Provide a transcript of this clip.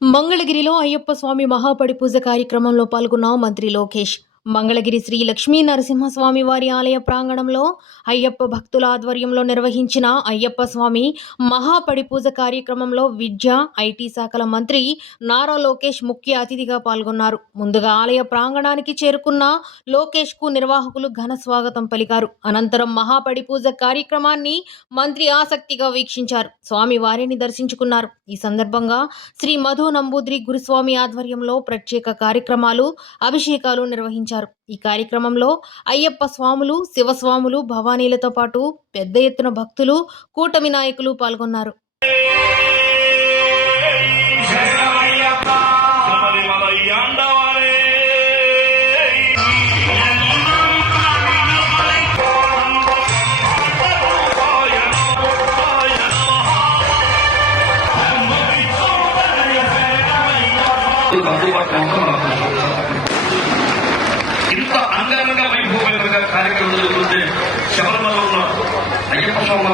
మంగళగిరిలో అయ్యప్ప స్వామి మహాపడి పూజ కార్యక్రమంలో పాల్గొన్న మంత్రి లోకేష్. మంగళగిరి శ్రీ లక్ష్మీ నరసింహస్వామి వారి ఆలయ ప్రాంగణంలో అయ్యప్ప భక్తుల ఆధ్వర్యంలో నిర్వహించిన అయ్యప్ప స్వామి మహాపడి పూజ కార్యక్రమంలో విద్య, ఐటీ శాఖల మంత్రి నారా లోకేష్ ముఖ్య అతిథిగా పాల్గొన్నారు. ముందుగా ఆలయ ప్రాంగణానికి చేరుకున్న లోకేష్ కు నిర్వాహకులు ఘన స్వాగతం పలికారు. అనంతరం మహాపడి పూజ కార్యక్రమాన్ని మంత్రి ఆసక్తిగా వీక్షించారు. స్వామి వారిని దర్శించుకున్నారు. ఈ సందర్భంగా శ్రీ మధు నంబూద్రి గురుస్వామి ఆధ్వర్యంలో ప్రత్యేక కార్యక్రమాలు, అభిషేకాలు నిర్వహించారు. ఈ కార్యక్రమంలో అయ్యప్ప స్వాములు, శివస్వాములు, భవానీలతో పాటు పెద్ద ఎత్తున భక్తులు, కూటమి నాయకులు పాల్గొన్నారు. ఇంత అంగరంగ వైభవంగా కార్యక్రమం జరుగుతుంటే శబరిమలలో ఉన్న అయ్యప్ప స్వామి